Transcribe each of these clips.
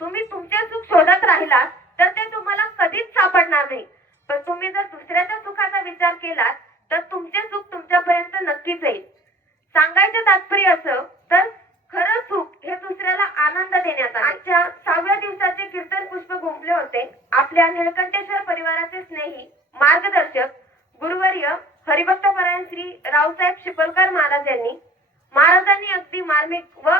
तुम्ही तुमचे सुख शोधत राहिलात तर ते तुम्हाला कधीच सापडणार नाही, पण तुम्ही जर दुसऱ्याच्या सुखाचा विचार केलात तर तुमचे सुख तुमच्यापर्यंत नक्कीच येईल. सांगायचं तात्पर्य असं तर खरं सुख हे दुसऱ्याला आनंद देण्यात आहे. आजच्या 6व्या दिवसाचे कीर्तन पुष्प गुंफले होते. आपल्या निळकंठेश्वर परिवाराचे स्नेही मार्गदर्शक गुरुवर्य हरिभक्तपरायण श्री रावसाहेब शिपलकर महाराजांनी अगदी मार्मिक व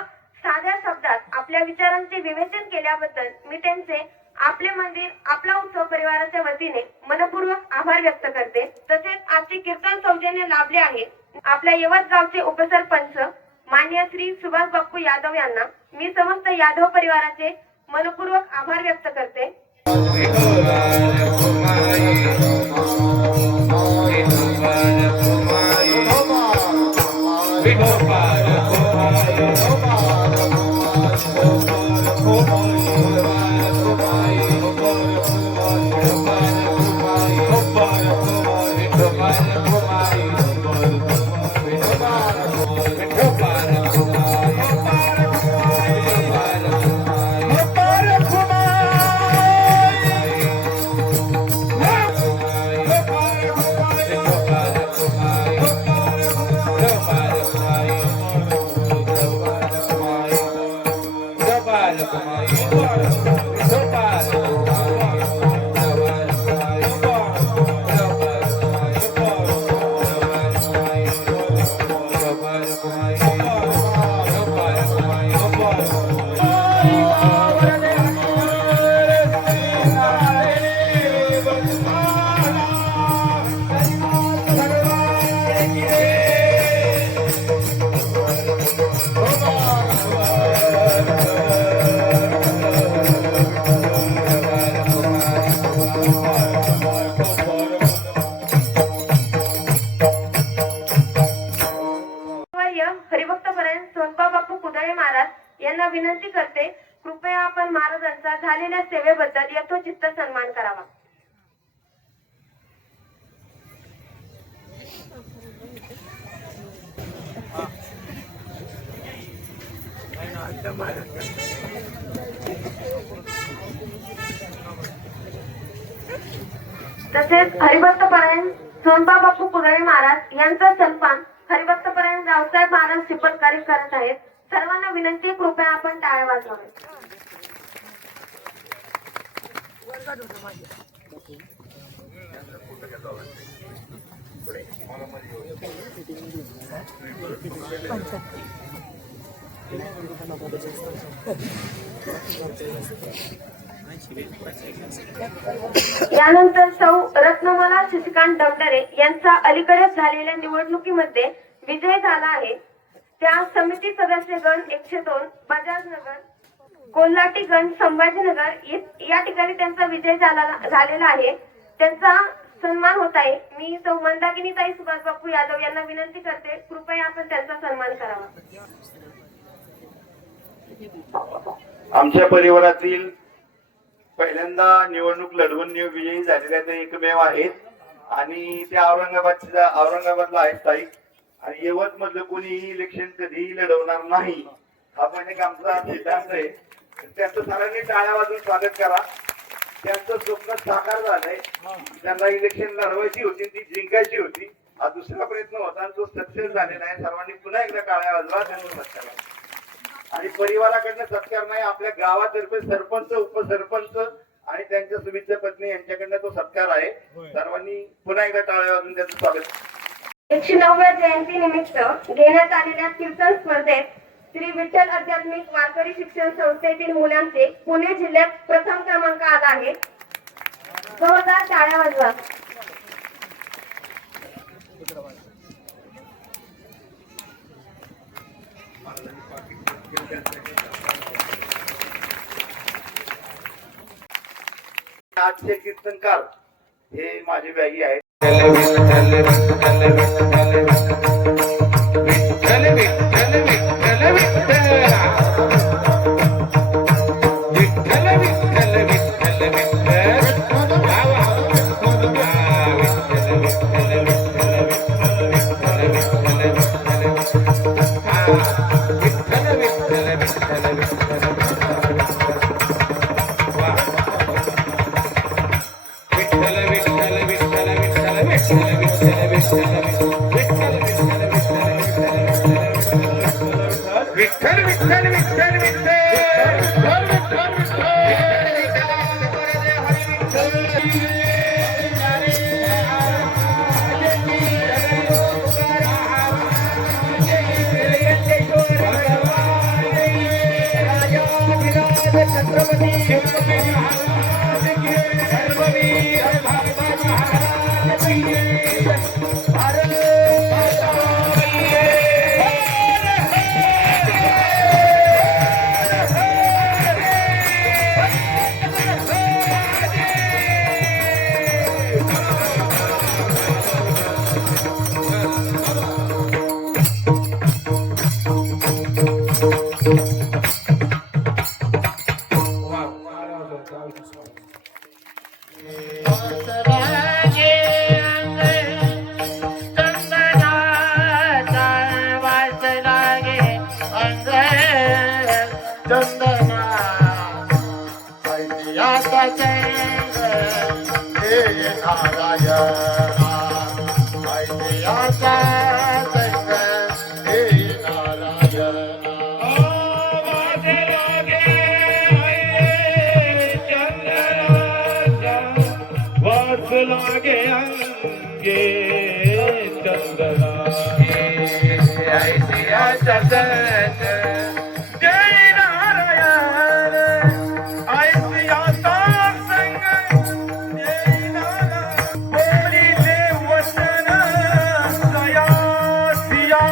साध्या शब्दात आपल्या विचारांचे विवेचन केल्याबद्दल मी त्यांचे आपले मंदिर आपला उत्सव परिवाराच्या वतीने मनपूर्वक आभार व्यक्त करते. तसेच आजचे कीर्तन सौजन्य लाभले आहे आपल्या यवत गावचे उपसरपंच मान्य श्री सुभाष बापू यादव यांना मी समस्त यादव परिवाराचे मनपूर्वक आभार व्यक्त करते. हरिभक्तपरायण सोनपा बापू कुदळे महाराज यांना विनंती करते, कृपया आपण महाराजांचा झालेल्या सेवेबद्दल यथोचित्त सन्मान करावा. तसेच हरिभक्तपरायण सोनपा बापू कुदळे महाराज यांचा सन्मान हरिभक्तपरायण रावसाहेब महाराज शिपलकर करत आहेत. सर्वांना विनंती, कृपया आपण टाळ्या वाजवाव्यात. यानंतर सौ रत्नमाला शशिकांत डमडरे यांचा अलीकडेच झालेल्या निवडणुकीमध्ये विजय झाला आहे. त्या समिती सदस्यगण 102 बजाजनगर कोल्हाटीगंज संभाजीनगर या ठिकाणी त्यांचा विजय झालेला आहे. त्यांचा सन्मान होत आहे. मी सौ मंदाकिनीताई सुभाष बापू यादव यांना विनंती करते, कृपया आपण त्यांचा सन्मान करावा. आमच्या परिवारातील पहिल्यांदा निवडणूक लढवून विजयी झालेल्या ते एकमेव आहेत आणि त्या औरंगाबादला आहेत ताई. आणि यवत मधलं कोणीही इलेक्शन कधीही लढवणार नाही हा पण एक आमचा सिद्धांत आहे. त्यांचं सर्वांनी टाळ्या वाजून स्वागत करा. त्यांचं स्वप्न साकार झालंय. त्यांना इलेक्शन लढवायची होती, ती जिंकायची होती. हा दुसरा प्रयत्न होता आणि तो सक्सेस झालेला आहे. सर्वांनी पुन्हा एकदा टाळ्या वाजवा त्यांचा सत्कार. आणि परिवाराकडनं सत्कार नाही, आपल्या गावातर्फे सरपंच उपसरपंच आणि त्यांच्या सुविद्या पत्नी यांच्याकडनं तो सत्कार आहे. सर्वांनी पुन्हा एकदा टाळ्या वाजून त्यांचं स्वागत. 109व्या जयंती निमित्त घेण्यात आलेल्या कीर्तन स्पर्धेत श्री विठ्ठल आध्यात्मिक वारकरी शिक्षण संस्थेतील मुलांचे पुणे जिल्ह्यात प्रथम क्रमांक आला आहे. जोरदार टाळ्या वाजवा. आजचे कीर्तनकार हे माझे बॅगी आहेत. छत्रपती शिवाजी महाराज की सर्ववीर भारत महाराज की भारत माता की लागे अंगे चंदना ऐसिया चंदन जय नारायण ऐसिया संग जय नारायण बोली ले वचन दया सिया